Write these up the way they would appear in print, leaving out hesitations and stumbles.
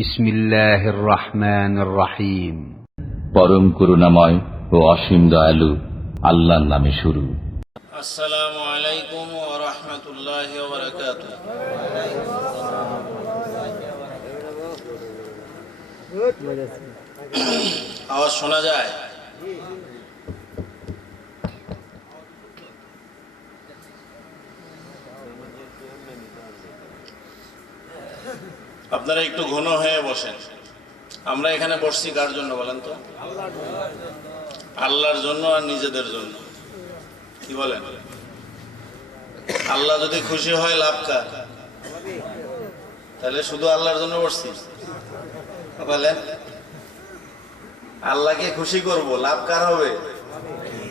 বিসমিল্লাহির রহমানির রহিম। পরম করুণাময় ও অসীম দয়ালু আল্লাহর নামে শুরু। আসসালামু আলাইকুম ওয়া রাহমাতুল্লাহি ওয়া বারাকাতুহু। আওয়াজ শোনা যায়? আপনারা একটু ঘন হয়ে বসেন। আমরা এখানে বসছি কার জন্য বলেন তো? আল্লাহর জন্য আর নিজেদের জন্য। কি বলেন? আল্লাহ যদি খুশি হয় লাভ কার? তাহলে শুধু আল্লাহর জন্য বসছি বলেন? আল্লাহকে খুশি করব, লাভ কার হবে?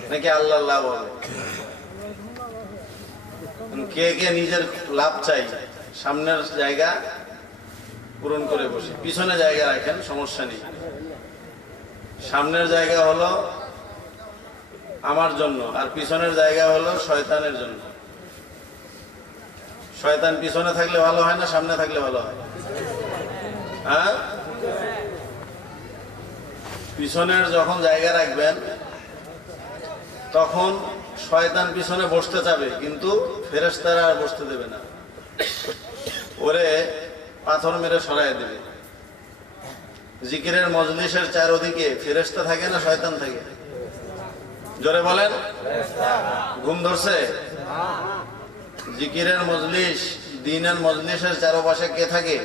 নাকি আল্লাহর লাভ হবে? কে কে নিজের লাভ চাই? সামনের জায়গা পূরণ করে বসে, পিছনে জায়গা রাখেন, সমস্যা নেই। সামনের জায়গা হলো আমার জন্য, আর পিছনের জায়গা হলো শয়তানের জন্য। শয়তান পিছনে থাকলে ভালো হয় না সামনে থাকলে ভালো হয়? হ্যাঁ, পিছনের যখন জায়গা রাখবেন তখন শয়তান পিছনে বসতে যাবে, কিন্তু ফেরেশতারা আর বসতে দেবে না, ওরে পাথর মেরে সরাই দেবে। জিকিরের মজলিসের চারদিকে ফেরেশতা থাকে না শয়তান থাকে? জোরে বলেন। ঘুম ধরছে? জিকিরের মজলিস, দ্বীনের মজলিসের চারপাশে কে থাকে?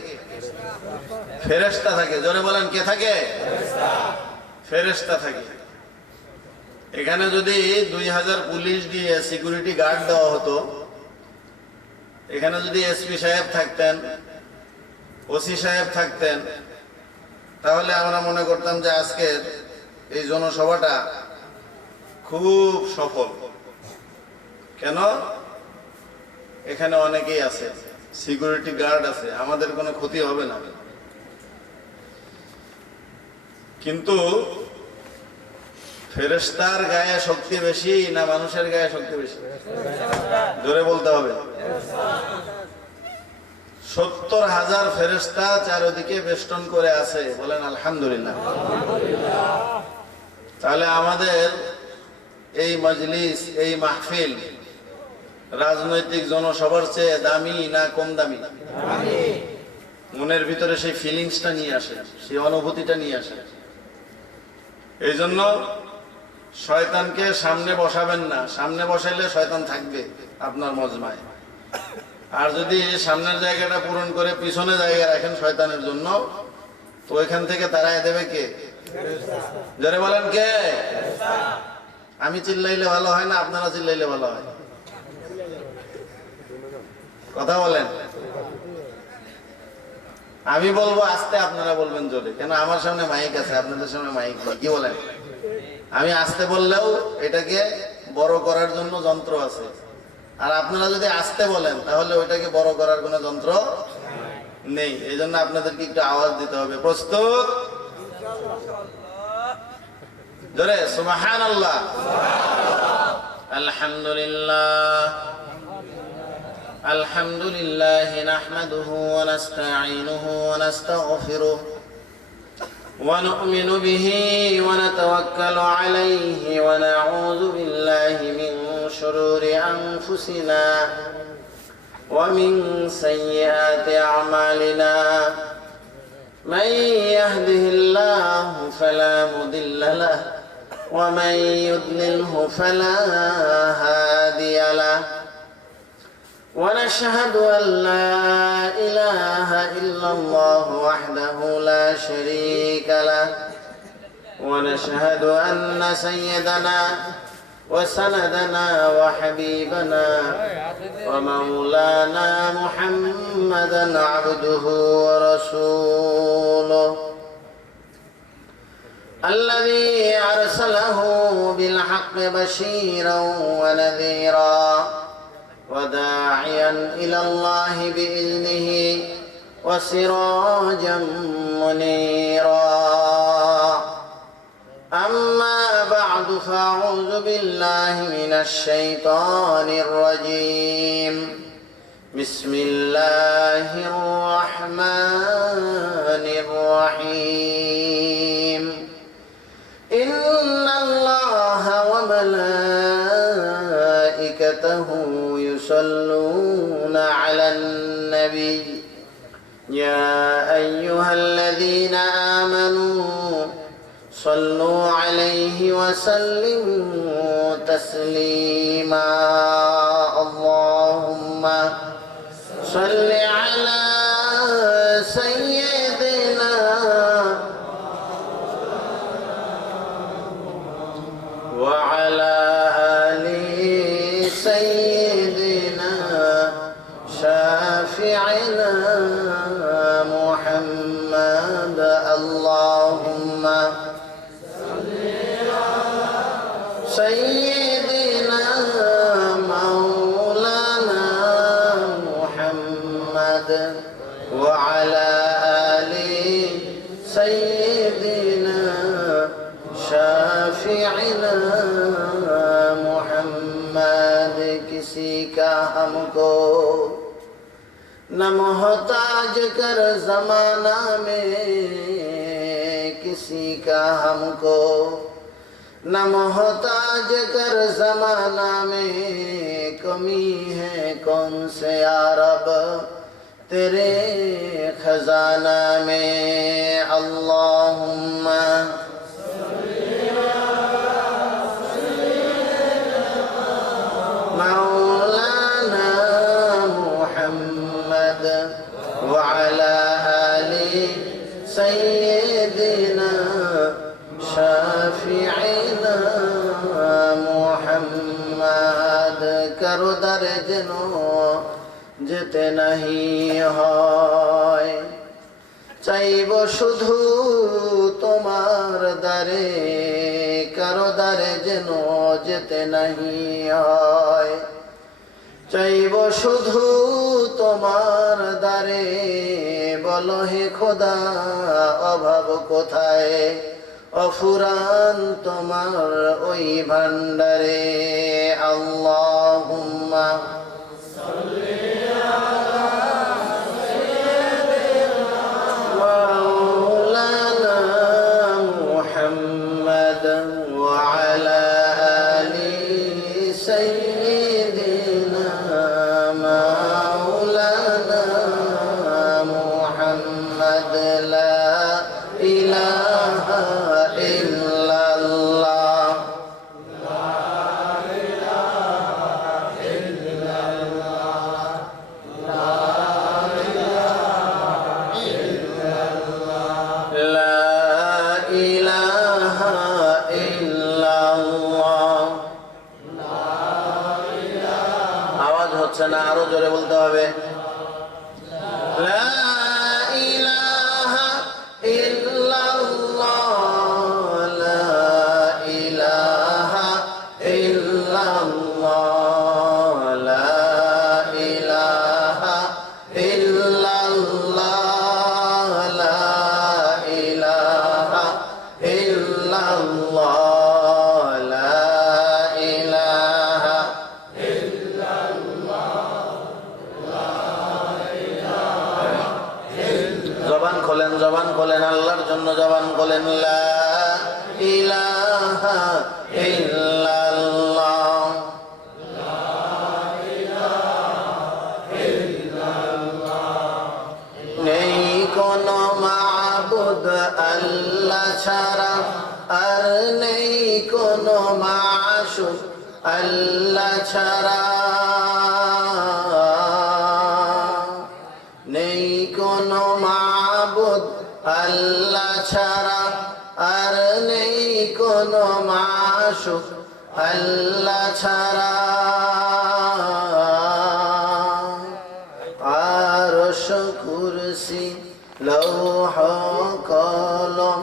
ফেরেশতা থাকে। জোরে বলেন, কে থাকে? ফেরেশতা থাকে। এখানে যদি 2000 পুলিশ দিয়ে সিকিউরিটি গার্ড দেওয়া হতো, এখানে যদি এসপি সাহেব থাকতেন, ওসি সাহেব থাকতেন, তাহলে আমরা মনে করতাম যে আজকের এই জনসভাটা খুব সফল। কেন? এখানে অনেকেই আছে, সিকিউরিটি গার্ড আছে, আমাদের কোনো ক্ষতি হবে না। কিন্তু ফেরেশতার গায়ে শক্তি বেশি না মানুষের গায়ে শক্তি বেশি? জোরে বলতে হবে। 70,000 ফেরেশতা চারদিকে বেষ্টন করে আছে, বলেন আলহামদুলিল্লাহ। তাহলে আমাদের এই মজলিস, এই মাহফিল রাজনৈতিক জনসভার চেয়ে দামি না কম দামি? মনের ভিতরে সেই ফিলিংসটা নিয়ে আসে, সেই অনুভূতিটা নিয়ে আসে। এই জন্য শয়তানকে সামনে বসাবেন না, সামনে বসাইলে শয়তান থাকবে আপনার মজমায়। আর যদি সামনের জায়গাটা পূরণ করে পিছনে জায়গা রাখেন শয়তানের জন্য, তো ওইখান থেকে তাড়ায় দেবে কে? যারা বলেন কে? আমি চিল্লাইলে ভালো হয় না আপনারা চিল্লাইলে ভালো হয়? কথা বলেন। আমি বলবো আস্তে, আপনারা বলবেন জোরে। কেন? আমার সামনে মাইক আছে, আপনাদের সামনে মাইক নেই। কি বলেন? আমি আস্তে বললেও এটাকে বড় করার জন্য যন্ত্র আছে, আর আপনারা যদি আস্তে বলেন তাহলে ওইটাকে বড় করার কোনো যন্ত্র নেই। এই জন্য আপনাদেরকে একটু আওয়াজ দিতে হবে। প্রস্তুত? জোরে সুবহানাল্লাহ, আলহামদুলিল্লাহ। আলহামদুলিল্লাহ নাহমাদুহু ওয়া নাস্তাঈনুহু ওয়া নাস্তাগফিরুহু ওয়া নু'মিনু বিহি ওয়া নাতাওয়াক্কালু আলাইহি ওয়া নাউযু বিল্লাহি মিন শুরুরি আনফুসিনা ওয়া মিন সাইয়্যাতি আ'মালিনা। মান ইয়াহদিহিল্লাহু ফালা মুদিল্লা লাহু ওয়া মান ইউদ্লিলহু ফালা হাদিয়া লাহু। ونشهد أن لا إله إلا الله وحده لا شريك له، ونشهد أن سيدنا وسندنا وحبيبنا ومولانا محمدا عبده ورسوله الذي أرسله بالحق بشيرا ونذيرا وداعيا إلى الله بإذنه وسراجا منيرا. أما بعد فأعوذ بالله من الشيطان الرجيم. بسم الله الرحمن الرحيم إن الله وملائكته يصلون على النبي يا أيها الذين آمنوا صلوا عليه وسلموا تسليما اللهم صل على سيدنا وعلى آل سيدنا شافعنا محمد اللهم سيدنا مولانا محمد وعلى آل سيدنا شافعنا محمد किसी का हमको न मोहताज कर जमाना में किसी का हमको न मोहताज कर जमाना में कमी है कौन से यारब तेरे खजाना में अल्लाहुम्मा मौलाना मुहम्मद वअला आलि सय्यिदिना शाफिईना मुहम्मद करो दर जनो যেতে নাহি হয় চাইব শুধু তোমার দারে কারো দারে যেন যেতে নাহি হয় চাইব শুধু তোমার দারে বলো হে খোদা অভাব কোথায় অফুরান তোমার ওই ভান্ডারে আল্লাহুম্মা না আরো জোরে বলতে হবে লা ইলাহা ইল্লাল্লাহ লা ইলাহা ইল্লাল্লাহ লা ইলাহা ইল্লাল্লাহ লা ইলাহা ইল্লাল্লাহ জবান খোলেন আল্লাহর জন্য জবান খোলেন লা ইলাহা ইল্লাল্লাহ লা ইলাহা ইল্লাল্লাহ নেই কোনো মাবুদ আল্লাহ ছাড়া আর নেই কোনো মাশুক আল্লাহ ছাড়া নেই কোনো মাবুদ আল্লাহ ছাড়া আর নেই কোনো মাশুক আল্লাহ ছাড়া আরশ কুরসি লৌহ কলম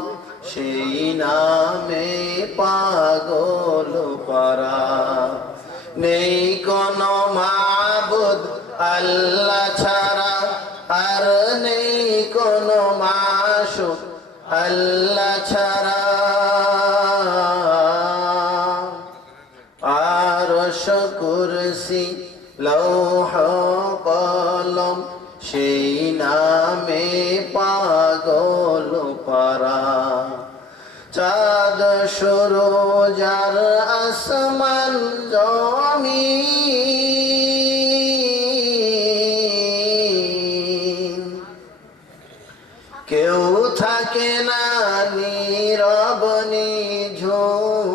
সেই নামে পাগল পারা নেই কোনো মাবুদ আল্লাহ ছাড়া আর নেই কোনো মাশুক আল্লাহ ছাড়া আরশ কুরসি লৌহ হলো পারা। চাঁদ সূরজ আর আসমান জমিন, কেউ থাকে না নীরব নিঝুম।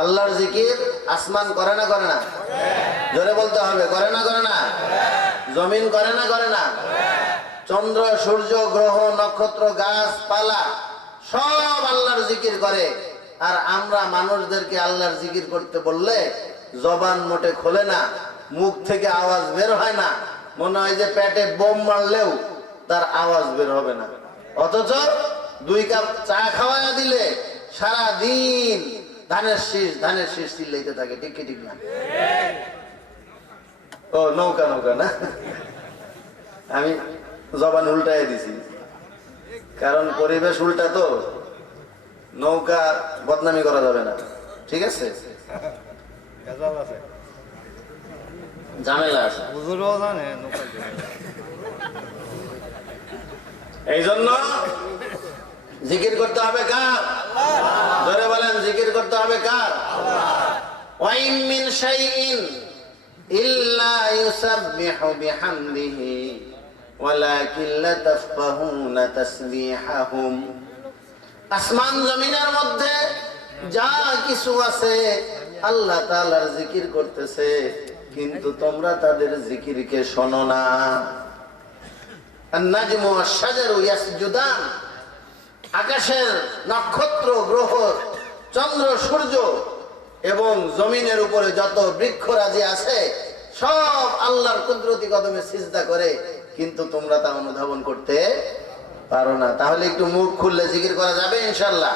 আল্লাহর জিকির আসমান করে না করে না? জোরে বলতে হবে, করে না করে না? জমিন করে না করে না? চন্দ্র সূর্য গ্রহ নক্ষত্র গাছপালা সব আল্লাহর জিকির করে। আর আমরা মানুষদেরকে আল্লাহর জিকির করতে বললে জবান মোটে খোলে না, মুখ থেকে আওয়াজ বের হয় না, মনে হয় যে পেটে বোম মারলেও তার আওয়াজ বের হবে না। অথচ 2 কাপ চা খাওয়াইয়া দিলে সারা দিন ধানের শীষ চিল্লাইতে থাকে। ঠিক কি ঠিক না? ও নৌকা নৌকা না, আমি জবান উল্টাই দিছি, কারণ পরিবেশ উল্টা তো, নৌকা বদনামি করা যাবে না। ঠিক আছে, ঝামেলা আছে। এই জন্য জিকির করতে হবে কার? ধরে বলেন, জিকির করতে হবে কার? ওয়াইন মিন শাইইন ইল্লা ইউসাব্বিহু বিহামদিহি ওয়ালাকিন লা তাফকাহুনা তাসবিহাহুম। আসমান জমিনের মধ্যে যা কিছু আছে আল্লাহ তাআলার জিকির করতেছে, কিন্তু তোমরা তাদের জিকিরকে শোনো না। আন-নাজমু ওয়াশ-শাজারু ইয়াসজুদান, আকাশের নক্ষত্র গ্রহ চন্দ্র সূর্য এবং জমিনের উপরে যত বৃক্ষরাজি আছে সব আল্লাহর কুদরতি কদমে সিজদা করে, কিন্তু তোমরা তা অনুধাবন করতে পারো না। তাহলে একটু মুখ খুললে জিকির করা যাবে ইনশাআল্লাহ।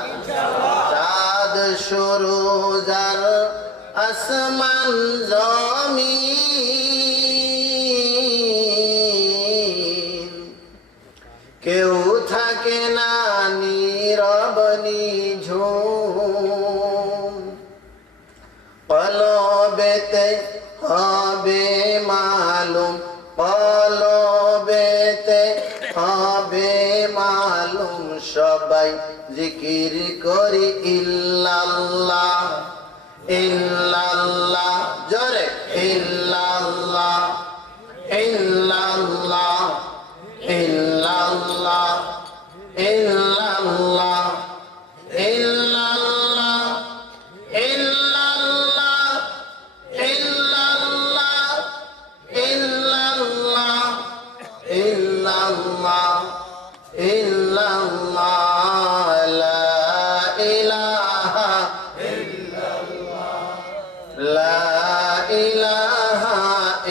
চাঁদ সূরজ আর আসমান জমিন, কেউ থাকে না নীরব নিঝুম। কলবেতে হবে মালুম, কলবেতে হবে মালুম, সবাই জিকির করি ইল্লাল্লাহ ইল্লাল্লাহ। জোরে ইল্লাল্লাহ ইল্লাল্লাহ ইল্লাল্লাহ ইল্লাল্লাহ ইল্লাল্লাহ ইল্লাল্লাহ ইল্লাল্লাহ ইল্লাল্লাহ ইল্লাল্লাহ ইল্লাল্লাহ লা ইলাহা ইল্লাল্লাহ লা ইলাহা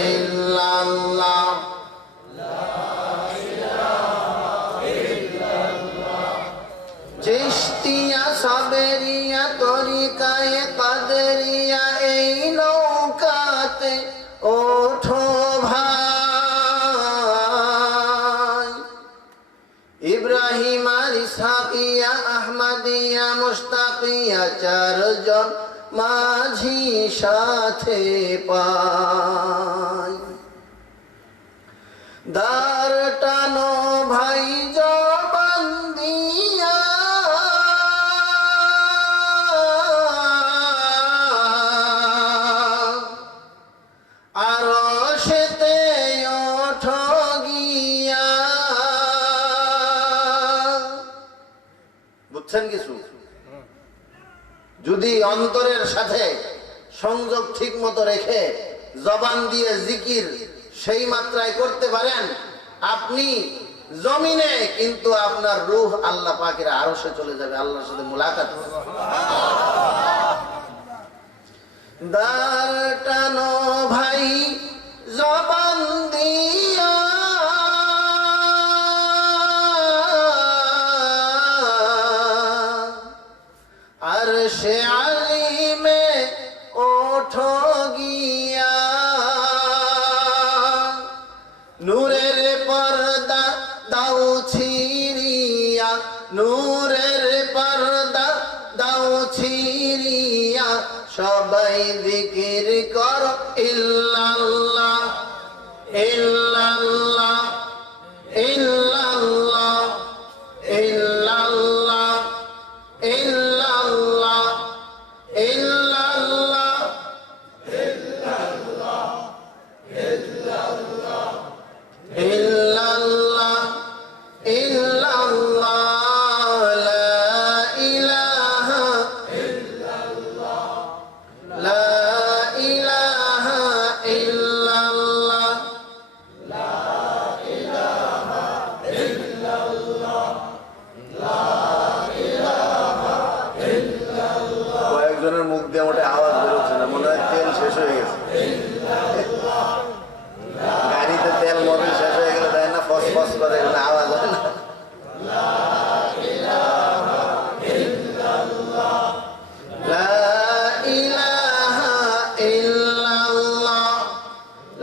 ইল্লাল্লাহ চিশতিয়া সাবেরিয়া তরিকায়ে কাদেরিয়া, এই নৌকাতে ওঠো ভাই। ইব্রাহিম আর ইসহাকিয়া আহমদিয়া মুশতাকিয়া, 4 জন মাঝি সাথে পাই। দার টানো ভাই জবান দিয়া, আরশেতে ওঠো গিয়া। বুঝছেন কিছু? যদি অন্তরের সাথে সংযোগ ঠিক মতো রেখে জবান দিয়ে জিকির সেই মাত্রায় করতে পারেন, আপনি জমিনে কিন্তু আপনার রূহ আল্লাহ পাকের আরশে চলে যাবে, আল্লাহর সাথে মুলাকাত হবে। দার টানো ভাই জবান দিয়া, আরশে আলিমে ওঠো গিয়া। নূরের পর্দা দাও ছিড়িয়া, নূরের পর্দা দাও ছিড়িয়া, সবাই জিকির কর ইল্লাল্লাহ ইল্লাল্লাহ বস করে এগুলো আওয়াজ হয় না। লা ইলাহা ইল্লাল্লাহ,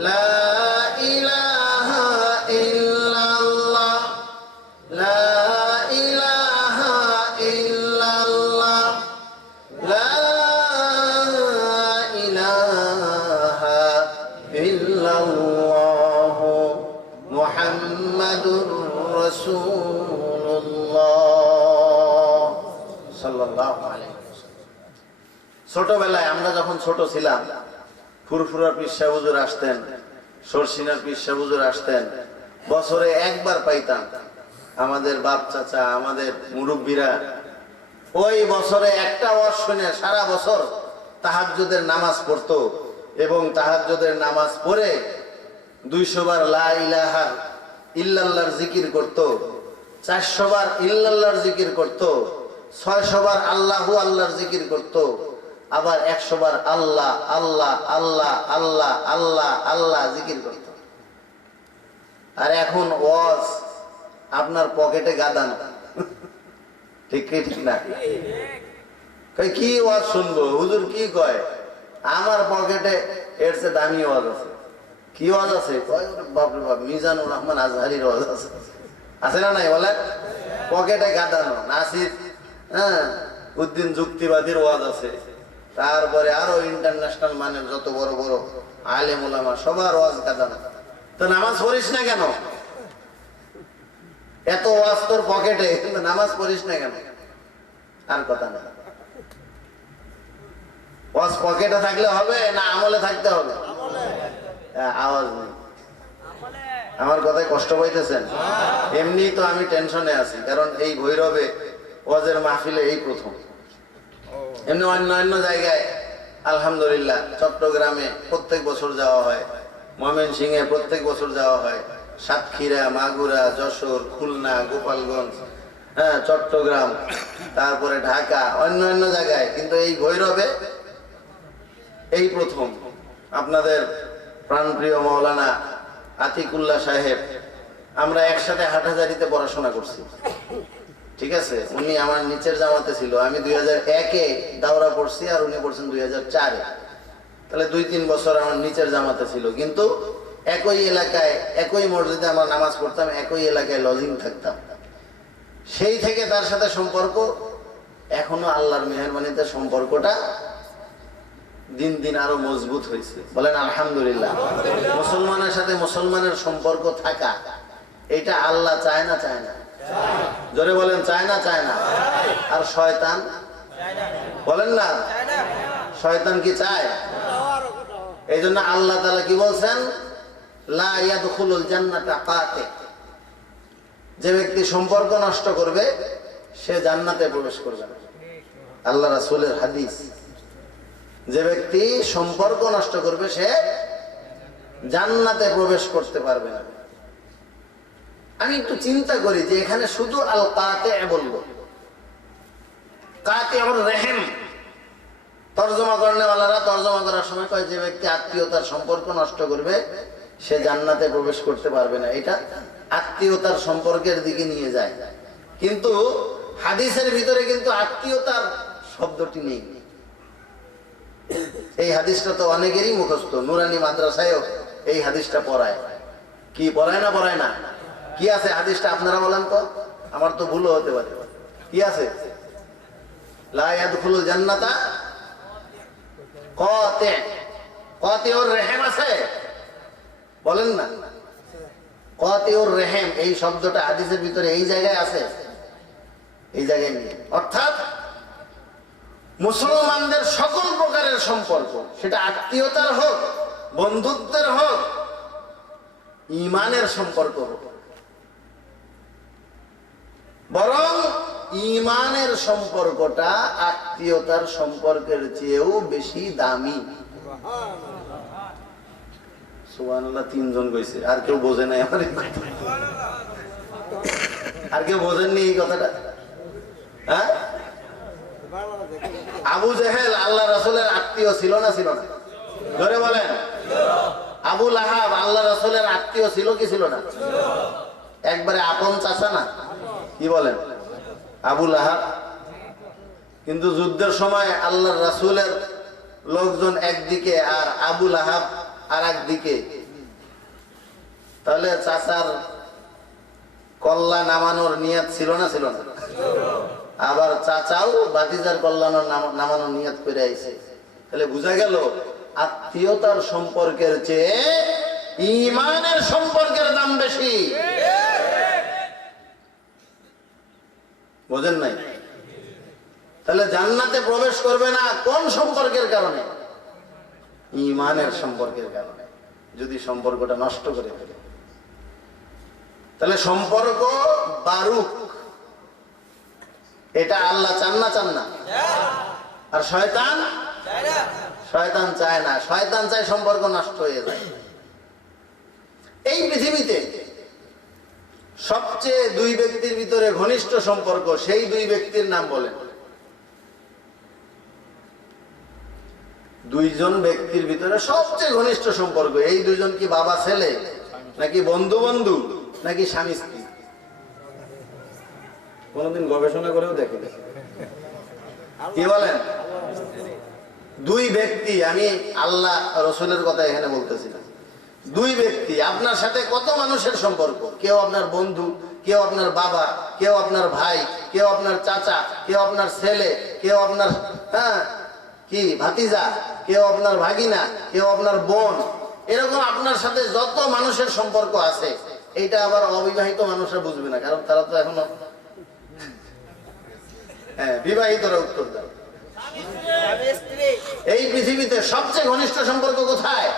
লা ইলাহা ইল্লাল্লাহ, লা ইলাহা ইল্লাল্লাহ, লা ইলাহা ইল্লাল্লাহ মুহাম্মাদুর রাসূলুল্লাহ সাল্লাল্লাহু আলাইহি ওয়াসাল্লাম। ছোটবেলায় আমরা যখন ছোট ছিলাম, ফুরফুরার পীর সাহেব হুজুর আসতেন, সরসিনার পীর সাহেব হুজুর আসতেন, বছরে একবার পাইতাম। আমাদের বাপ চাচা, আমাদের মুরব্বীরা ওই বছরে একটা ওয়াজ শুনে সারা বছর তাহাজ্জুদের নামাজ পড়তো এবং তাহাজ্জুদের নামাজ পড়ে 200 বার লা ইলাহা ইল্লাল্লাহর জিকির করত, 400 বার ইল্লাল্লাহর জিকির করত, 600 বার আল্লাহু আল্লাহর জিকির করত, আবার 100 বার আল্লাহ আল্লাহ আল্লাহ আল্লাহ আল্লাহ আল্লাহ জিকির করত। আর এখন ওয়াজ আপনার পকেটে গাদান, ঠিক কি ঠিক না? কি ওয়াজ শুনবো, হুজুর কি কয়, আমার পকেটে এর চেয়ে দামি ওয়াজ আছে। কি ওয়াজ আছে? বাপরে বাপ, মিজানুর রহমান আজহারির ওয়াজ আছে, আছে না নাই বলে? পকেটে গাদানো নাসির, হ্যাঁ, উদ্দিন যুক্তিবাদীর ওয়াজ আছে, তারপরে আরো ইন্টারন্যাশনাল মানের যত বড় বড় আলেম ওলামা সবার ওয়াজ গাদানো। তো নামাজ পড়িস না কেন? এত ওয়াজ তোর পকেটে, কিন্তু নামাজ পড়িস না কেন? আর কথা না, ওয়াজ পকেটে থাকলে হবে না আমলে থাকতে হবে? আওয়াজ নেই, আমার কথায় কষ্ট পাইতেছেন? এমনি তো আমি টেনশনে আছি, কারণ এই ভৈরবে ওয়াজের মাহফিলে এই প্রথম। এমনি অন্যান্য জায়গায় আলহামদুলিল্লাহ, চট্টগ্রামে প্রত্যেক বছর যাওয়া হয়, ময়মনসিংহে প্রত্যেক বছর যাওয়া হয়, সাতক্ষীরা, মাগুরা, যশোর, খুলনা, গোপালগঞ্জ, হ্যাঁ, চট্টগ্রাম, তারপরে ঢাকা, অন্যান্য জায়গায়, কিন্তু এই ভৈরবে এই প্রথম। আপনাদের প্রাণপ্রিয় মাওলানা আতিকুল্লাহ সাহেব, আমরা একসাথে হাটহাজারীতে পড়াশোনা করছি, ঠিক আছে? উনি আমার নিচের জামাতে ছিল, আমি 2001-এ দাওরা পড়ছি আর উনি পড়ছেন 2004-এ, তাহলে 2-3 বছর আমার নিচের জামাতে ছিল। কিন্তু একই এলাকায়, একই মসজিদে আমরা নামাজ পড়তাম, একই এলাকায় লজিং থাকতাম। সেই থেকে তার সাথে সম্পর্ক এখনো আল্লাহর মেহেরবানিতে সম্পর্কটা দিন দিন আরো মজবুত হয়েছে, বলেন আলহামদুলিল্লাহ। মুসলমানের সাথে মুসলমানের সম্পর্ক থাকা, এটা আল্লাহ চায় না চায় না? জোরে বলেন, চায় না চায় না? আর শয়তান বলেন না, শয়তান কি চায়? এই জন্য আল্লাহ তাআলা কি বলছেন, লা ইয়াদখুলুল জান্নাতা কাতে, যে ব্যক্তি সম্পর্ক নষ্ট করবে সে জান্নাতে প্রবেশ করবে না। আল্লাহ রাসূলের হাদিস, যে ব্যক্তি সম্পর্ক নষ্ট করবে সে জান্নাতে প্রবেশ করতে পারবে না। আমি একটু চিন্তা করি যে এখানে শুধু আল কাতে বলবো, কাতে আর রহিম, তর্জমা করেনওয়ালারা তর্জমা করার সময় কয় যে ব্যক্তি আত্মীয়তার সম্পর্ক নষ্ট করবে সে জান্নাতে প্রবেশ করতে পারবে না। এটা আত্মীয়তার সম্পর্কের দিকে নিয়ে যায়, কিন্তু হাদিসের ভিতরে কিন্তু আত্মীয়তার শব্দটি নেই। এই হাদিসটা তো অনেকেরই মুখস্থ, নুরানি মাদ্রাসায়ও এই হাদিসটা পড়ায়। কি পড়ায় না পড়ায় না? কি আছে হাদিসটা আপনারা বলেন তো, আমার তো ভুলও হতে পারে। কি আছে? লা ইয়াদখুলুল জান্নাতা কাতি, কাতিউর রহিম আছে, বলেন না? কাতিউর রহিম এই শব্দটা হাদিসের ভিতরে এই জায়গায় আছে, এই জায়গায় নেই। অর্থাৎ মুসলমানদের সকল প্রকারের সম্পর্ক, সেটা আত্মীয়তার হোক, বন্ধুত্বের হোক, ঈমানের সম্পর্ক হোক, বরং ঈমানের সম্পর্কটা আত্মীয়তার সম্পর্কের চেয়েও বেশি দামি। সুবহানাল্লাহ, 3 জন কইছে, আর কেউ বোঝে নাই আমার এই কথা, আর কেউ বোঝেননি এই কথাটা। হ্যাঁ, আবু জেহেল আল্লাহ রাসূলের আত্মীয় ছিল না ছিল না? ধরে বলেন। আবু লাহাব আল্লাহ রাসূলের আত্মীয় ছিল কি ছিল না? একবারে আপন চাচা না, কি বলেন, আবু লাহাব। কিন্তু যুদ্ধের সময় আল্লাহর রাসূলের লোকজন একদিকে আর আবু লাহাব আর একদিকে, তাহলে চাচার কল্লা নামানোর নিয়ত ছিল না, ছিল না? আবার চাচাও ভাতিজার কল্যাণের নামানোর নিয়ত করে আইছে। তাহলে বোঝা গেল আত্মীয়তার সম্পর্কের চেয়ে ঈমানের সম্পর্কের দাম বেশি। বোঝেন নাই? তাহলে জান্নাতে প্রবেশ করবে না কোন সম্পর্কের কারণে? ঈমানের সম্পর্কের কারণে। যদি সম্পর্কটা নষ্ট করে ফেলে, তাহলে সম্পর্ক বারুক, এটা আল্লাহ চান না, চান না? আর শয়তান, শয়তান চায় না। শয়তান চায় সম্পর্ক নষ্ট হয়ে যায়। এই পৃথিবীতে সবচেয়ে দুই ব্যক্তির ভিতরে ঘনিষ্ঠ সম্পর্ক, সেই দুই ব্যক্তির নাম বলেন। দুইজন ব্যক্তির ভিতরে সবচেয়ে ঘনিষ্ঠ সম্পর্ক, এই দুইজন কি বাবা ছেলে, নাকি বন্ধু বন্ধু, নাকি স্বামী স্ত্রী? কোনদিন গবেষণা করেও দেখে, কি বলেন? দুই ব্যক্তি, আমি আল্লাহ রসুলের কথা এখানে বলতেছি না। দুই ব্যক্তি, আপনার সাথে কত মানুষের সম্পর্ক, কেউ আপনার বন্ধু, কেউ আপনার বাবা, কেউ আপনার ভাই, কেউ আপনার চাচা, কেউ আপনার ছেলে, কেউ আপনার কি ভাতিজা, কেউ আপনার ভাগিনা, কেউ আপনার বোন। এরকম আপনার সাথে যত মানুষের সম্পর্ক আছে, এইটা আবার অবিবাহিত মানুষরা বুঝবে না, কারণ তারা তো এখনো বিবাহিতরা উত্তর দেয়। এই পৃথিবীতে সবচেয়ে ঘনিষ্ঠ সম্পর্ক কোথায়?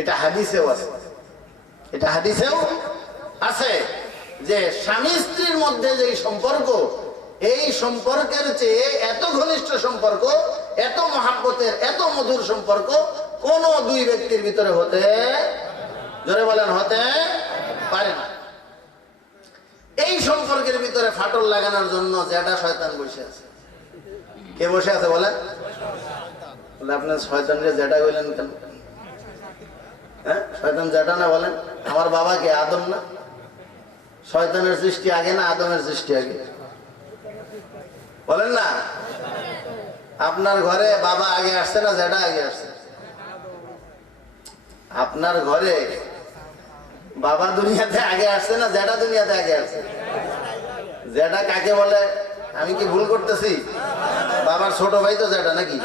এটা হাদিসেও আছে, এটা হাদিসেও আছে যে স্বামী স্ত্রীর মধ্যে যে সম্পর্ক, এই সম্পর্কের চেয়ে এত ঘনিষ্ঠ সম্পর্ক, এত মহাব্বতের, এত মধুর সম্পর্ক কোন দুই ব্যক্তির ভিতরে হতে, জোরে বলেন, হতে পারে না। এই সম্পর্কের ভিতরে ফাটল লাগানোর জন্য যেটা শয়তান বসে আছে। কে বসে আছে বলেন? আপনার শয়তানকে যেটা বললেন কেন? শয়তান যেটা না বলেন? আমার বাবাকে আদম না? শয়তানের সৃষ্টি আগে না আদমের সৃষ্টি আগে? বলেন না? আপনার ঘরে বাবা আগে আসছে না যেটা আগে আসছে? আপনার ঘরে বাবা দুনিয়াতে আগে আসছে না যেটা দুনিয়াতে আগে আসছে? যেটা কাকে বলে? আমি কি ভুল করতেছি? বাবার ছোট ভাই তো যেটা, নাকি?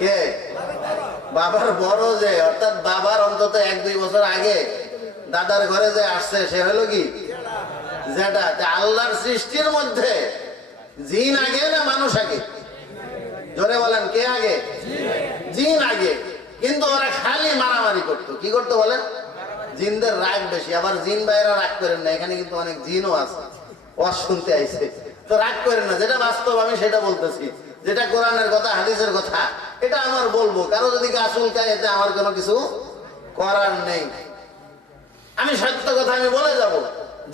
কে? বাবার বড় যে, অর্থাৎ বাবার অন্তত 1-2 বছর আগে দাদার ঘরে যে আসছে, সে হলো কি যেটা। আল্লাহর সৃষ্টির মধ্যে জিন আগে না মানুষ আগে? জোরে বলেন, কে আগে? জিন আগে। কিন্তু ওরা খালি মারামারি করতো। কি করতো বলেন? জিনদের রাগ বেশি। আবার জিন ভাইরা রাগ করেন না, এখানে কিন্তু অনেক জিনও আছে, ওয়াজ শুনতে আইছে, তো রাগ করেন না। যেটা বাস্তব আমি সেটা বলতেছি, যেটা কোরআনের কথা, হাদিসের কথা, এটা আমার বলবো। কারো যদি গাছুল খায়, এতে আমার কোনো কিছু করার নেই। আমি সত্য কথা আমি বলে যাব।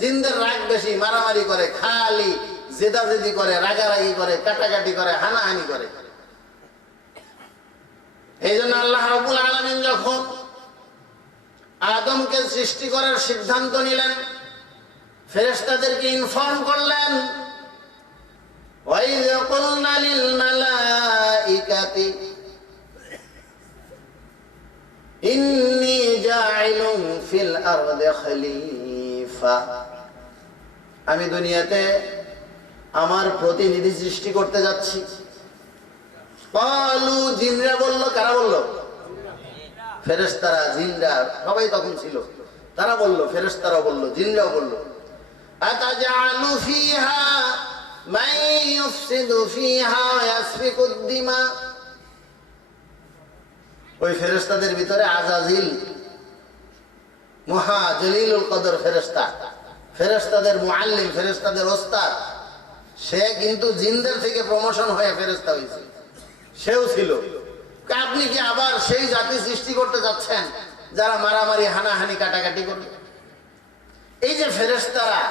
জিনদের রাগ বেশি, মারামারি করে, খালি জেদাজেদি করে, রাগারাগি করে, কাটাকাটি করে, হানাহানি করে। এই জন্য আল্লাহ রাব্বুল আলামিন যখন আদমকে সৃষ্টি করার সিদ্ধান্ত নিলেন, ফেরেশতাদেরকে ইনফর্ম করলেন, ওয়াইয কুলনা লিল মালাইকাতি ইন্নী জাইলুন ফিল আরদি খলিফা। আমি দুনিয়াতে আমার প্রতিনিধি সৃষ্টি করতে যাচ্ছি। ক্বালু, জিনরা বলল। কারা বলল? ফেরেশতারা, জিনরা সবাই তখন ছিল। তারা বলল, ফেরেশতারা বলল, জিনরাও বলল, আতাজআলু ফিহা মান ইউফসিদু ফিহা ওয়া ইয়াসফিকুদ দিমা। ওই ফেরেশতাদের ভিতরে আজাজিল, মহা জলিলুল কদর ফেরেশতা, ফেরেশতাদের মুআল্লিম, ফেরেশতাদের ওস্তাদ, সে কিন্তু জিনদের থেকে প্রমোশন হয়ে ফেরেশতা হয়েছে, সেও ছিল। আপনি কি আবার সেই জাতি সৃষ্টি করতে যাচ্ছেন যারা মারামারি, হানাহানি, কাটাকাটি করবে? এই যে ফেরেশতারা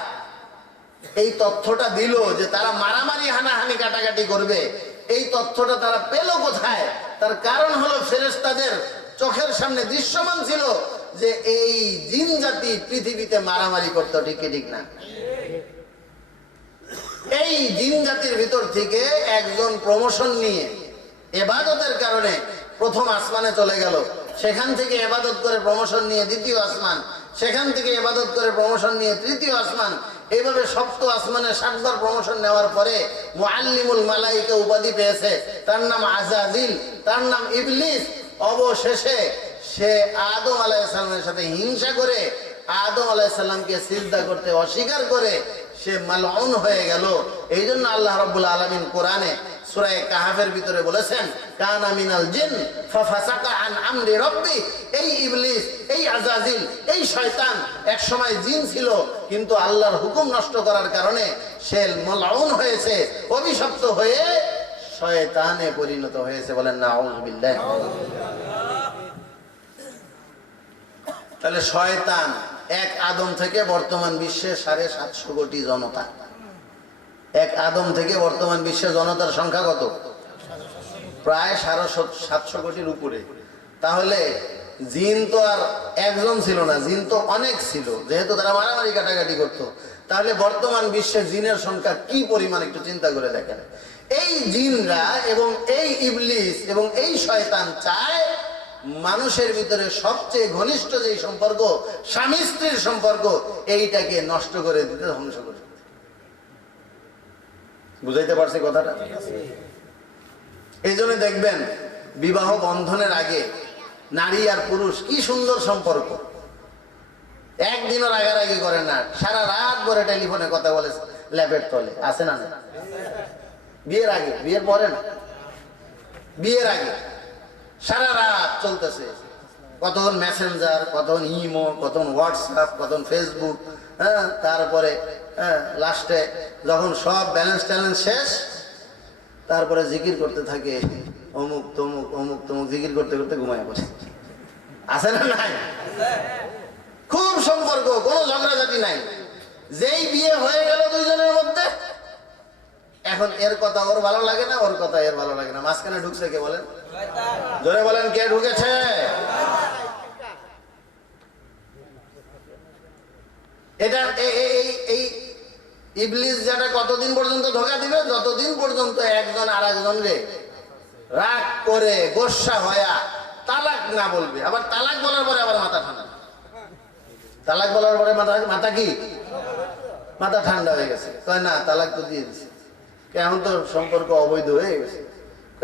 এই তথ্যটা দিল যে তারা মারামারি, হানাহানি, কাটাকাটি করবে, এই তথ্যটা তারা পেল কোথায়? তার কারণ হলো ফেরেশতাদের চোখের সামনে দৃশ্যমান ছিল যে এই জিন জাতি পৃথিবীতে মারামারি করতো, ঠিক কি ঠিক না? এই জিন জাতির ভিতর থেকে একজন প্রমোশন নিয়ে ইবাদতের কারণে প্রথম আসমানে চলে গেল, সেখান থেকে ইবাদত করে প্রমোশন নিয়ে দ্বিতীয় আসমান, সেখান থেকে ইবাদত করে প্রমোশন নিয়ে তৃতীয় আসমান, এইভাবে সপ্ত আসমানে 7 বার প্রমোশন নেওয়ার পরে মুআল্লিমুল মালাইকা উপাধি পেয়েছে। তার নাম আযাজিল, তার নাম ইবলিস। অবশেষে সে আদম আলাইহিস সালামের সাথে হিংসা করে আদম আলাইহিস সালামকে সিজদা করতে অস্বীকার করে সে মালউন হয়ে গেল। এই জন্য আল্লাহ রাব্বুল আলামিন কোরআনে সূরা কাহাফের ভিতরে বলেছেন, কানা মিনাল জিন ফাফাসাকা আন আমরি রাব্বি। এই ইবলিস, এই আযাজিল, এই শয়তান এক সময় জিন ছিল, কিন্তু আল্লাহর হুকুম নষ্ট করার কারণে সে মালউন হয়েছে, অভিশপ্ত হয়ে শয়তানে পরিণত হয়েছে। বলেন নাউযুবিল্লাহ। তাহলে শয়তান এক আদম থেকে বর্তমান বিশ্বে 750 কোটি জনতা। এক আদম থেকে বর্তমান বিশ্বে জনতার সংখ্যা কত? প্রায় 750 কোটির উপরে। তাহলে জিন তো আর একজন ছিল না, জিন তো অনেক ছিল, যেহেতু তারা মারামারি কাটাকাটি করতো। তাহলে বর্তমান বিশ্বে জিনের সংখ্যা কি পরিমাণ একটু চিন্তা করে দেখেন। এই জিনরা এবং এই ইবলিস এবং এই শয়তান চায় মানুষের ভিতরে সবচেয়ে ঘনিষ্ঠ যে সম্পর্ক, স্বামী স্ত্রীর সম্পর্ক, এইটাকে নষ্ট করে দিতে, ধ্বংস করে দিতে। বুঝাইতে পারছি কথাটা? এই জন্য দেখবেন বিবাহ বন্ধনের আগে নারী আর পুরুষ কি সুন্দর সম্পর্ক, একদিনও রাগারাগি করে না, সারা রাত ভরে টেলিফোনে কথা বলে ল্যাপের তলে। আছে না? বিয়ের আগে, বিয়ের পরে না, বিয়ের আগে সারা রাত চলতেছে, কতক্ষণ মেসেঞ্জার, কতক্ষণ ইমো, কতক্ষণ হোয়াটসঅ্যাপ, কতক্ষণ ফেসবুক, হ্যাঁ। তারপরে লাস্টে যখন সব ব্যালেন্স ট্যালেন্স শেষ, তারপরে জিকির করতে থাকে, অমুক তমুক অমুক তমুক, জিকির করতে করতে ঘুমায় বসে। আছে না? নাই? খুব সম্পর্ক, কোনো ঝগড়াঝাটি নাই। যেই বিয়ে হয়ে গেল দুইজনের মধ্যে, এখন এর কথা ওর ভালো লাগে না, ওর কথা এর ভালো লাগে না, মাঝখানে ঢুকছে কে বলেন? জোরে বলেন, কে ঢুকেছে? এটা এই ইবলিস যেটা কতদিন পর্যন্ত ধোঁকা দিবে? যতদিন পর্যন্ত একজন আর একজনকে রাগ করে গোসা হয়া তালাক না বলবে। আবার তালাক বলার পরে আবার মাথা ঠান্ডা, তালাক বলার পরে মাথা কি? মাথা ঠান্ডা হয়ে গেছে, কয় না তালাক তো দিয়ে দিছে, এখন তো সম্পর্ক অবৈধ হয়ে গেছে,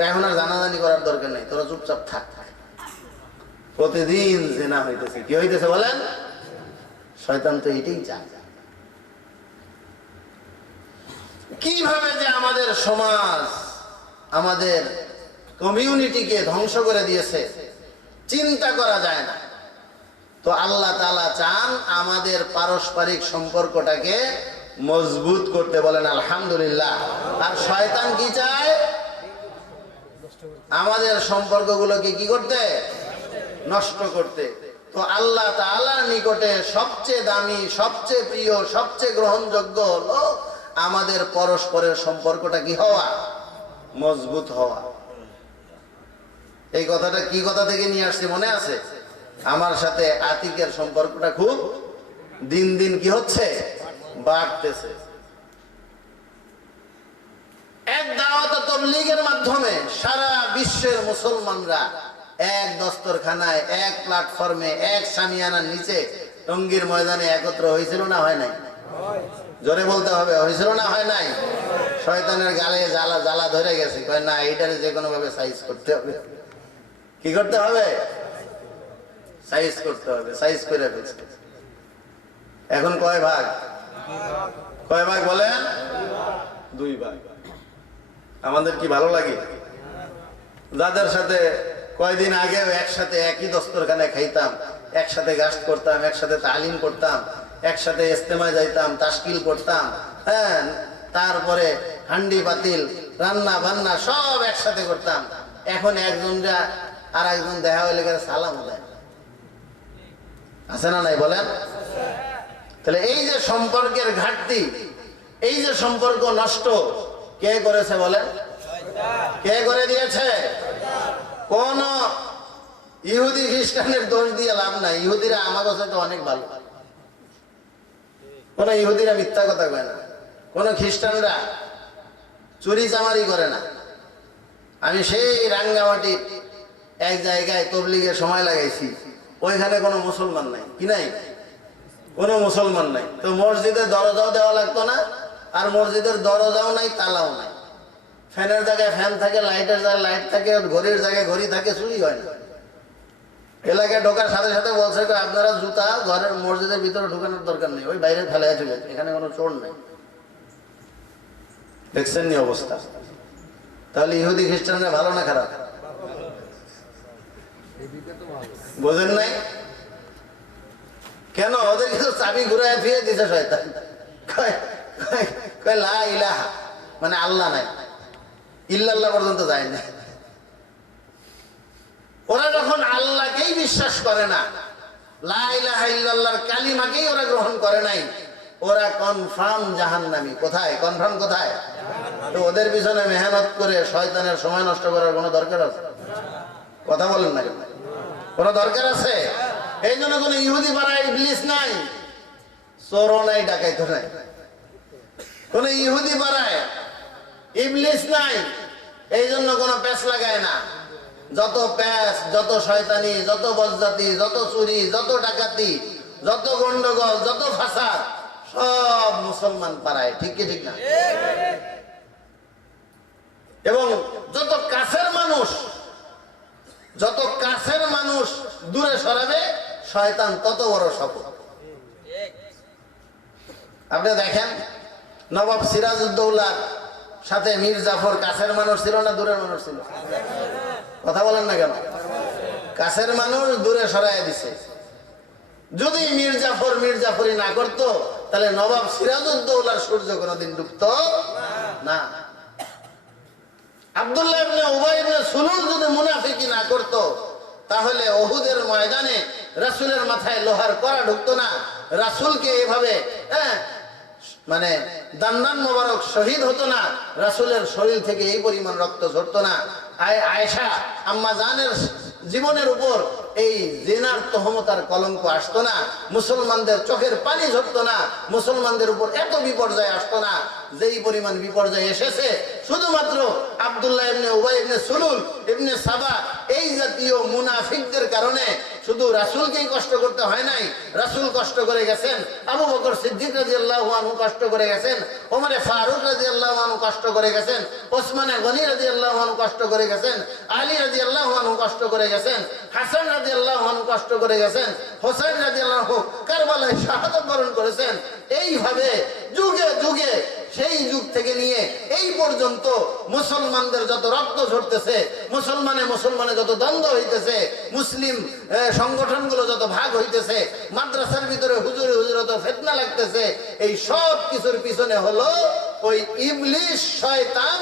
এখন আর জানাজানি করার দরকার নেই, তোরা চুপচাপ থাক। প্রতিদিন জেনা হইতেছে। কি হইতেছে বলেন? শয়তান তো এটাই চায়। কিভাবে যে আমাদের সমাজ, আমাদের কমিউনিটিকে ধ্বংস করে দিয়েছে চিন্তা করা যায় না। তো আল্লাহ তাআলা চান আমাদের পারস্পরিক সম্পর্কটাকে মজবুত করতে। বলেন আলহামদুলিল্লাহ। আর শয়তান কি চায়? আমাদের সম্পর্কগুলোকে কি করতে? নষ্ট করতে। তো আল্লাহ তাআলার নিকটে সবচেয়ে দামি, সবচেয়ে প্রিয়, সবচেয়ে গ্রহণযোগ্য হলো আমাদের পরস্পরের সম্পর্কটা কি হওয়া? মজবুত হওয়া। এই কথাটা কি কথা থেকে নিয়ে আসছে মনে আছে? আমার সাথে আতিকের সম্পর্কটা খুব দিন দিন কি হচ্ছে? বাড়তেছে। এক দাওয়াত তাবলীগের মাধ্যমে সারা বিশ্বের মুসলমানরা এক দস্তরখানায়, এক প্ল্যাটফর্মে, এক সামিয়ানার নিচে টঙ্গীর ময়দানে একত্র হয়েছিল না হয় নাই? জোরে বলতে হবে, হয়েছিল না হয় নাই? শয়তানের গালে জ্বালা জ্বালা ধরে গেছে, কয় না এইটারে যে কোনো ভাবে সাইজ করতে হবে। কি করতে হবে? সাইজ করতে হবে। সাইজ করে ফেলছে। এখন কয় ভাগ? কয় ভাগ বলেন? 2 ভাগ। আমাদের কি ভালো লাগে? যাদের সাথে কয়দিন আগে একসাথে একই দস্তরখানায় খাইতাম, একসাথে গাস্ট করতাম, একসাথে তালিম করতাম, একসাথে ইস্তেমায় যাইতাম, তাশকিল করতাম, হ্যাঁ, তারপরে হান্ডি পাতিল, রান্না বান্না সব একসাথে করতাম। এখন একজনরা আর একজন দেখা হইলে সালাম দেয়। আছে না নাই বলেন? তাহলে এই যে সম্পর্কের ঘাটতি, এই যে সম্পর্ক নষ্ট, কে করেছে বলেন? কে করে দিয়েছে? কোন ইহুদি খ্রিস্টানের দোষ দিয়ে লাভ নাই, ইহুদিরা আমার কাছে তো অনেক ভালো। কোন ইহুদিরা মিথ্যা কথা কয় না, কোন খ্রিস্টানরা চুরি চামারি করে না। আমি সেই রাঙ্গামাটি এক জায়গায় তবলিগের সময় লাগাইছি, ওইখানে কোনো মুসলমান নাই। কি নাই? কোনো মুসলমান নাই। তো মসজিদের দরজাও দেওয়া লাগতো না, আর মসজিদের দরজাও নাই, তালাও নাই। ফ্যানের জায়গায় ফ্যান থাকে, লাইটের জায়গায় লাইট থাকে, ঘড়ির জায়গায় ঘড়ি থাকে, চুরি হয় না। এলাকায় ঢোকার সাথে সাথে বলছে আপনারা জুতা ঘরের মসজিদের ভিতরে ঢুকানোর দরকার নেই, ওই বাইরে ফেলে চলে, এখানে কোনো চোর নেই। দেখছেন নি অবস্থা? তাহলে ইহুদি খ্রিস্টানরা ভালো না খারাপ? বোঝেন নাই কেন? ওদের কিছু চাবি ঘুরায় ফিরে দিছে শয়তান। লা ইলাহা মানে আল্লাহ নাই, ইল্লাল্লাহ পর্যন্ত যায় না। ওরা যখন আল্লাহকেই বিশ্বাস করে না, লা ইলাহা ইল্লাল্লাহর কালিমাকেই ওরা গ্রহণ করে নাই, ওরা কনফার্ম জাহান্নামী। কোথায় কনফার্ম? কোথায়? তো ওদের পিছনে মেহনত করে শয়তানের সময় নষ্ট করার কোনো দরকার আছে? কথা বলেন না কেন? কোনো দরকার আছে? এই জন্য কোন ইহুদি পাড়ায় ইবলিস নাই, চোরও নাই, ডাকাইতো নাই। কোন ইহুদি পাড়ায় ইবলিস নাই, এই জন্য কোনো প্যাঁচ লাগায় না। যত প্যাঁচ, যত শয়তানি, যত বজ্জাতি, যত চুরি, যত ডাকাতি, যত গন্ডগোল, যত ফাসাদ, সব মুসলমান পাড়ায়। ঠিক কি ঠিক না? এবং যত কাছের মানুষ, যত কাছের মানুষ দূরে সরাবে শয়তান তত বড় সফল। আপনি দেখেন নবাব সিরাজউদ্দৌলার সাথে মীর জাফর কাছের মানুষ ছিল না দূরের মানুষ ছিল? কথা বলেন না কেন? কাছের মানুষ দূরে সরাইয়া দিছে। যদি মীর জাফর মির্জাফরি না করতো তাহলে নবাব সিরাজউদ্দৌলার সূর্য কোনদিন ডুবতো না। আব্দুল্লাহ ইবনে উবাই ইবনে সুলুল যদি মুনাফিকি না করতো তাহলে উহুদের ময়দানে রাসূলের মাথায় লোহার কড়া ঢুকতো না, রাসূলকে এভাবে মানে দান্নান মোবারক শহীদ হতো না, রাসূলের শরীর থেকে এই পরিমাণ রক্ত ঝরতো না, আয়েশা আম্মা জানের জীবনের উপর এই জিনার তহমতার কলঙ্ক আসতো না, মুসলমানদের চোখের পানি ঝরতো না, মুসলমানদের উপর এত বিপর্যয় আসতো না যেই পরিমাণ বিপর্যয় এসেছে শুধুমাত্র আব্দুল্লাহ ইবনে উবাই ইবনে সুলুল ইবনে সাবা এই জাতীয় মুনাফিকদের কারণে। শুধু রাসূলকেই কষ্ট করতে হয় নাই, রাসূল কষ্ট করে গেছেন, আবু বকর সিদ্দিক রাদিয়াল্লাহু আনহু কষ্ট করে গেছেন, ওমর ফারুক রাদিয়াল্লাহু আনহু কষ্ট করে গেছেন, ওসমান গনি রাদিয়াল্লাহু আনহু কষ্ট করে গেছেন, আলী রাদিয়াল্লাহু আনহু কষ্ট করে গেছেন, হাসান রাদিয়াল্লাহু আনহু কষ্ট করে গেছেন, হোসেন রাদিয়াল্লাহু আনহু কারবালায় শাহাদাত বরণ করেছেন। এইভাবে যুগে যুগে সেই যুগ থেকে নিয়ে এই পর্যন্ত মুসলমানদের যত রক্ত ঝরতেছে, মুসলমানে যত দ্বন্দ্ব হইতেছে, মুসলিম সংগঠনগুলো যত ভাগ হইতেছে, মাদ্রাসার ভিতরে হুজুরে যত ফিতনা লাগতেছে, এই সব কিছুর পিছনে হলো ওই ইবলিস শয়তান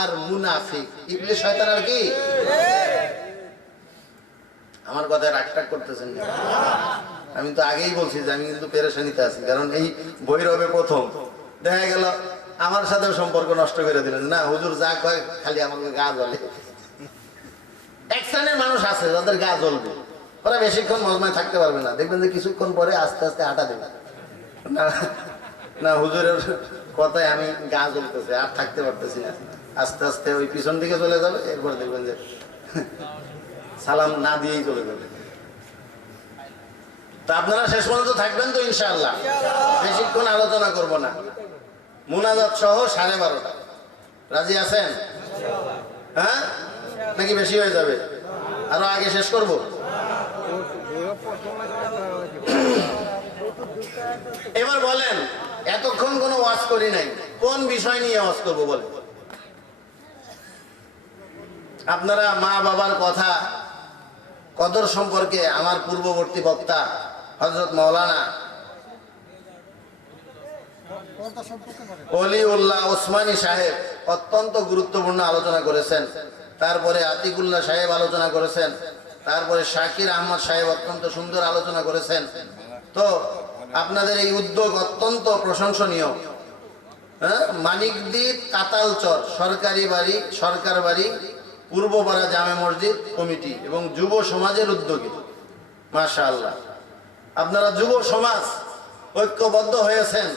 আর মুনাফিক। ইবলিস শয়তান আর কি? আমার কথায় রাগটাগ করতেছেন না? আমি তো আগেই বলছি যে আমি কিন্তু পেরেশানিতে আছি, কারণ এই ভৈরবে প্রথম দেখা গেল আমার সাথেও সম্পর্ক নষ্ট করে দিলেন। না হুজুর যা কয় খালি আমাকে গা জ্বলে। এক শ্রেণীর মানুষ আছে যাদের গা জ্বলবে, ওরা বেশিক্ষণ মজমায় থাকতে পারবে না, দেখবেন যে কিছুক্ষণ পরে আস্তে আস্তে হাঁটা দেবে। না না হুজুরের কথায় আমি গা জ্বলতেছে, আর থাকতে পারতেছি না, আস্তে আস্তে ওই পিছন দিকে চলে যাবে। এরপর দেখবেন যে সালাম না দিয়েই চলে যাবে। তা আপনারা শেষ পর্যন্ত থাকবেন তো ইনশাআল্লাহ? বেশিক্ষণ আলোচনা করব না, মুনাজাত সহ 12:30। রাজি আছেন? হ্যাঁ নাকি বেশি হয়ে যাবে? আরো আগে শেষ করব? এবার বলেন, এতক্ষণ কোনো ওয়াজ করি নাই, কোন বিষয় নিয়ে ওয়াজ করবো বলেন? আপনারা মা বাবার কথা কদর সম্পর্কে আমার পূর্ববর্তী বক্তা হযরত মাওলানা ওলিউল্লাহ ওসমানী সাহেব অত্যন্ত গুরুত্বপূর্ণ আলোচনা করেছেন। তারপরে আতিকুল্লাহ সাহেব আলোচনা করেছেন, তারপরে শাকির আহমদ সাহেব অত্যন্ত সুন্দর আলোচনা করেছেন। তো আপনাদের এই উদ্যোগ অত্যন্ত প্রশংসনীয়। মানিকদি কাতালচর সরকারি বাড়ি, সরকার বাড়ি, পূর্বপাড়া জামে মসজিদ কমিটি এবং যুব সমাজের উদ্যোগে, মাশাআল্লাহ, আপনারা যুব সমাজ ঐক্যবদ্ধ হয়েছেন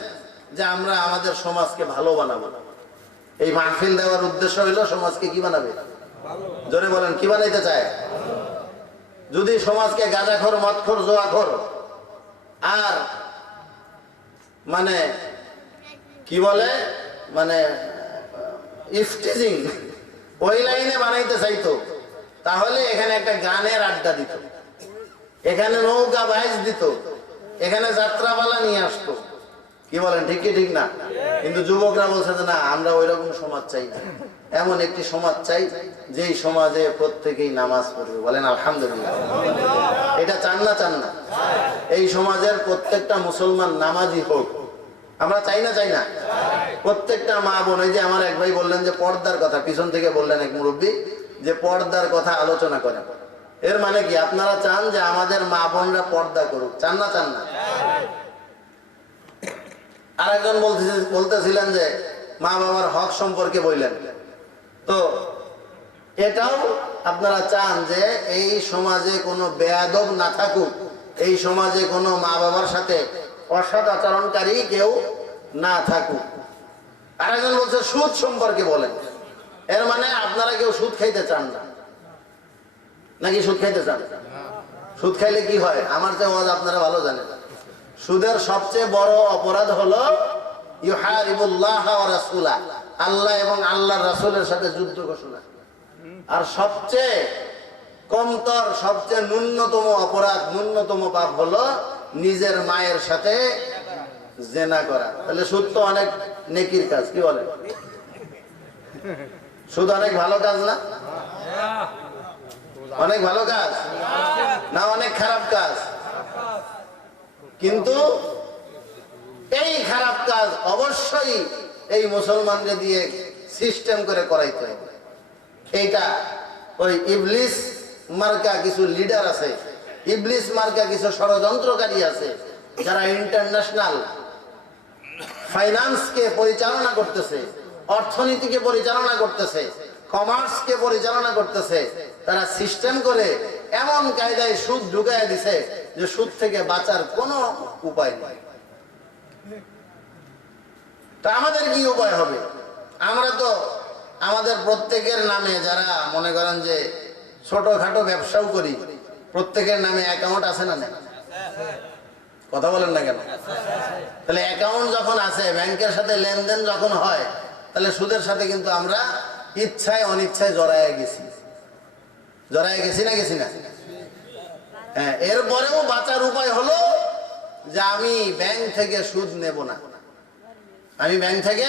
যে আমরা আমাদের সমাজকে ভালো বানাবো। এই মাহফিল দেওয়ার উদ্দেশ্য হইল সমাজকে কি বানাবে? জোরে বলেন, কি বানাইতে চায়? যদি সমাজকে গাঁজাখোর, মদখোর, জোয়াখোর আর মানে কি বলে মানে ইফটিজিং ওই লাইনে বানাইতে চাইতো, তাহলে এখানে একটা গানের আড্ডা দিত, এখানে নৌকা বাইচ দিত, এখানে যাত্রাপালা নিয়ে আসতো। কি বলেন, ঠিক কি ঠিক না? কিন্তু যুবকরা বলছে যে না, আমরা ওই রকম সমাজ চাই না, এমন একটি সমাজ চাই যেই সমাজে প্রত্যেকেই নামাজ পড়বে। বলেন আলহামদুলিল্লাহ। এটা চান না? চান না? এই সমাজের প্রত্যেকটা মুসলমান নামাজি হোক, আমরা চাই না? চাই না? প্রত্যেকটা মা বোন, এই যে আমার এক ভাই বললেন যে পর্দার কথা, পিছন থেকে বললেন এক মুরব্বী যে পর্দার কথা আলোচনা করেন। এর মানে কি? আপনারা চান যে আমাদের মা বোনরা পর্দা করুক, চান না? চান না? আরেকজন বলতেছিলেন যে মা বাবার হক সম্পর্কে বললেন, তো এটাও আপনারা চান যে এই সমাজে কোনো বেয়াদব না থাকুক, এই সমাজে কোনো মা বাবার সাথে অসৎ আচরণকারী কেউ না থাকুক। আরেকজন বলছে সুদ সম্পর্কে বলেন। এর মানে আপনারা কেউ সুদ খাইতে চান না নাকি? সুদ খাইতে চান? সুদ খাইলে কি হয়? আমার চেয়ে ওয়াজ আপনারা ভালো জানেন। সুদের সবচেয়ে বড় অপরাধ হলো ইউহারিবুল্লাহ ওয়া রাসূলা, আল্লাহ এবং আল্লাহর রাসূলের সাথে যুদ্ধ ঘোষণা। আর সবচেয়ে কমতর, সবচেয়ে ন্যূনতম অপরাধ, ন্যূনতম পাপ হলো নিজের মায়ের সাথে জেনা করা। তাহলে সুদ তো অনেক নেকির কাজ। কি বলেন? সুদ অনেক ভালো কাজ না? অনেক ভালো কাজ না অনেক খারাপ কাজ? কিন্তু এই খারাপ কাজ অবশ্যই এই মুসলমানদের দিয়ে সিস্টেম করে করাইতে হবে। এইটা ওই ইবলিস মার্কা কিছু লিডার আছে, ইবলিস মার্কা কিছু ষড়যন্ত্রকারী আছে, যারা ইন্টারন্যাশনাল ফাইন্যান্সকে পরিচালনা করতেছে, অর্থনীতিকে পরিচালনা করতেছে, কমার্সকে পরিচালনা করতেছে। তারা সিস্টেম করে এমন কায়দায় সুদ ঢুকায় দিছে যে সুদ থেকে বাঁচার কোনো উপায় নেই। তা আমাদের কি উপায় হবে? আমরা তো আমাদের প্রত্যেকের নামে, যারা মনে করেন যে ছোটখাটো ব্যবসাও করি, প্রত্যেকের নামে অ্যাকাউন্ট আছে না? না, কথা বলেন না কেন? তাহলে অ্যাকাউন্ট যখন আছে, ব্যাংকের সাথে লেনদেন যখন হয়, তাহলে সুদের সাথে কিন্তু আমরা ইচ্ছায় অনিচ্ছায় জড়ায় গেছি। জড়ায় গেছি না? গেছি না? হ্যাঁ। এরপরেও বাঁচার উপায় হলো যে আমি ব্যাংক থেকে সুদ নেব না, আমি ব্যাংক থেকে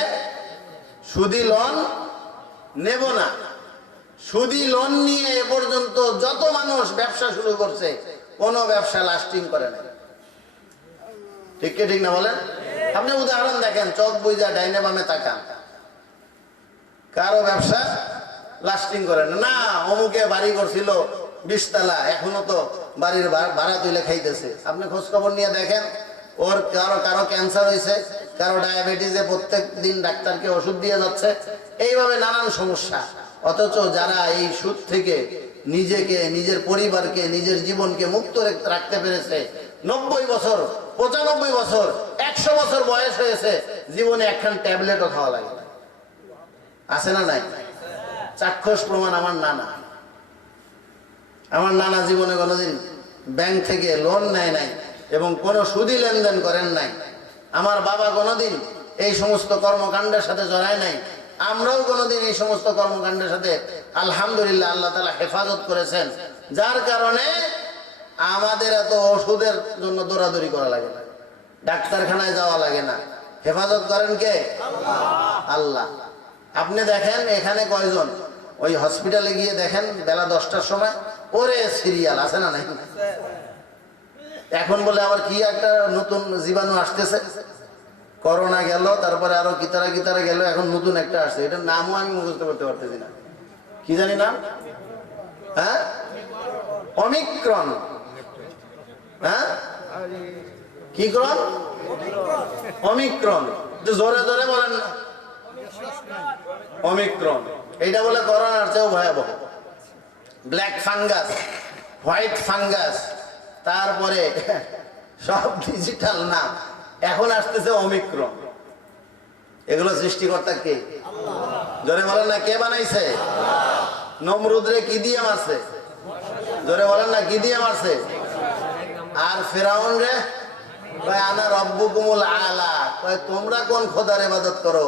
সুদি লোন নেব না। সুদি লোন নিয়ে এ পর্যন্ত যত মানুষ ব্যবসা শুরু করছে, কোনো ব্যবসা লাস্টিং করে না। ঠিক কি ঠিক না বলেন? আপনি উদাহরণ দেখেন, চোখ বুঝা ডাইনে বামে তাকান, কারো ব্যবসা লাস্টিং করে না। না, অমুকে বাড়ি করছিল 20 তলা, এখনো তো বাড়ির ভাড়া তুলে খাইতেছে। আপনি খোঁজ খবর নিয়ে দেখেন, ওর কারো ক্যান্সার হয়েছে, কারো ডায়াবেটিসে, প্রত্যেক দিন ডাক্তারকে ওষুধ দিয়ে যাচ্ছে, এইভাবে নানান সমস্যা। অথচ যারা এই সুদ থেকে নিজেকে, নিজের পরিবারকে, নিজের জীবনকে মুক্ত রাখতে পেরেছে, 90 বছর, 95 বছর, 100 বছর বয়স হয়েছে, জীবনে একখান ট্যাবলেটও খাওয়া লাগে না। আছে না নাই? চাক্ষুষ প্রমাণ আমার নানা। আমার নানা জীবনে কোনোদিন ব্যাংক থেকে লোন নেয় নাই এবং কোনো সুদি লেনদেন করেন নাই। আমার বাবা কোনোদিন এই সমস্ত কর্মকাণ্ডের সাথে জড়ায় নাই। আমরাও কোনোদিন এই সমস্ত কর্মকাণ্ডের সাথে আলহামদুলিল্লাহ আল্লাহ তাআলা হেফাজত করেছেন, যার কারণে আমাদের এত ওষুধের জন্য দৌড়াদৌড়ি করা লাগে না, ডাক্তারখানায় যাওয়া লাগে না। হেফাজত করেন কে? আল্লাহ। আপনি দেখেন এখানে কয়জন, ওই হসপিটালে গিয়ে দেখেন বেলা 10টার সময় ওরে সিরিয়াল আছে না নাই? এখন বলে আবার কি একটা নতুন জীবাণু আসতেছে, করোনা গেল, তারপরে আরো কিতারা কিতারা গেল, এখন নতুন একটা আসছে, এটার নামও আমি মুখস্থ করতে পারতেছি না, কি জানি নাম? হ্যাঁ, অমিক্রন। হ্যাঁ, কি ক্রন? অমিক্রন। জোরে জোরে বলেন না। অমিক্রন। এইটা বলে করোনার চেয়েও ভয়াবহ। ব্ল্যাক ফাঙ্গাস, হোয়াইট ফাঙ্গাস, তারপরে সব ডিজিটাল নাম। এখন আসতেছে ওমিক্রন। এগুলো সৃষ্টিকর্তা কে? জোরে বলেন না, কে বানাইছে? নমরুদরে কি দিয়ে মারছে? জোরে বলেন না, কি দিয়ে মারছে? আর ফেরাউন রে কয় আনা রব্বুকুমুল আলা, কয় তোমরা কোন খোদার ইবাদত করো,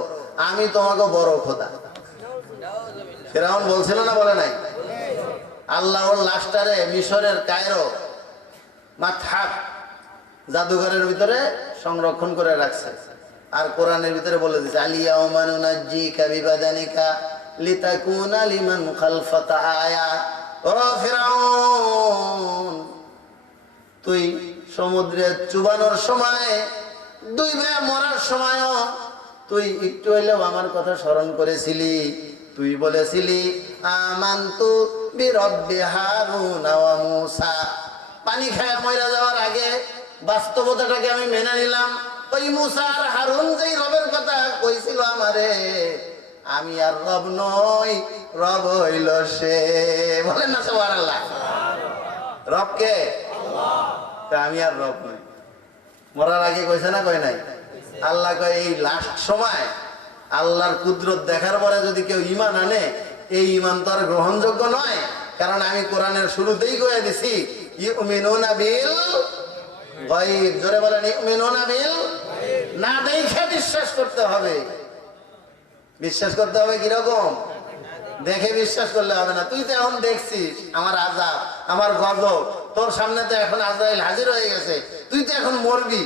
আমি তোমাকে বড় খোদা। ফেরাউন বলছিল না, বলে নাই? আল্লাহর লাশটারে মিশরের কায়রো মাথাব জাদুঘরের ভিতরে সংরক্ষণ করে রাখছে। আর কোরআনের ভিতরে বলে দিচ্ছে আলিয়াউমা নুনাজ্জিকা বিবাদানিকা লিতাকুনা লিমান খালফাকা আয়া। ও ফিরাউন, তুই সমুদ্রে চুবানোর সময়, ডুবে মরার সময়ও তুই একটু হইলেও আমার কথা স্মরণ করেছিলি। তুই বলেছিলি আমানতু বিরব্বি হারুন ওয়া মূসা। পানি খায়া মইরা যাওয়ার আগে বাস্তবতাটাকে আমি মেনে নিলাম। ওই মূসা আর হারুন যেই রবের কথা কইছিল আমারে, আমি আর রব নই, রব হইল সে। বলেন না সুবহানাল্লাহ। রব কে? তা আমি আর রব নই। মরার আগে কইছে না, কয় নাই? আল্লাহ কয় এই লাস্ট সময় আল্লাহর কুদরত দেখার পরে যদি কেউ ঈমান আনে, এই ঈমান তো আর গ্রহণযোগ্য নয়। কারণ আমি কোরআনের শুরুতেই কয়ে দিছি ইউমিনুনা বিল গায়ব। জোরে বলেন ইউমিনুনা বিল, না দেখে বিশ্বাস করতে হবে। বিশ্বাস করতে হবে কিরকম? দেখে বিশ্বাস করলে হবে না। তুই তো এখন দেখছিস আমার আযাব, আমার গজব, তোর সামনে তো এখন আজরাইল হাজির হয়ে গেছে, তুই তো এখন মরবি,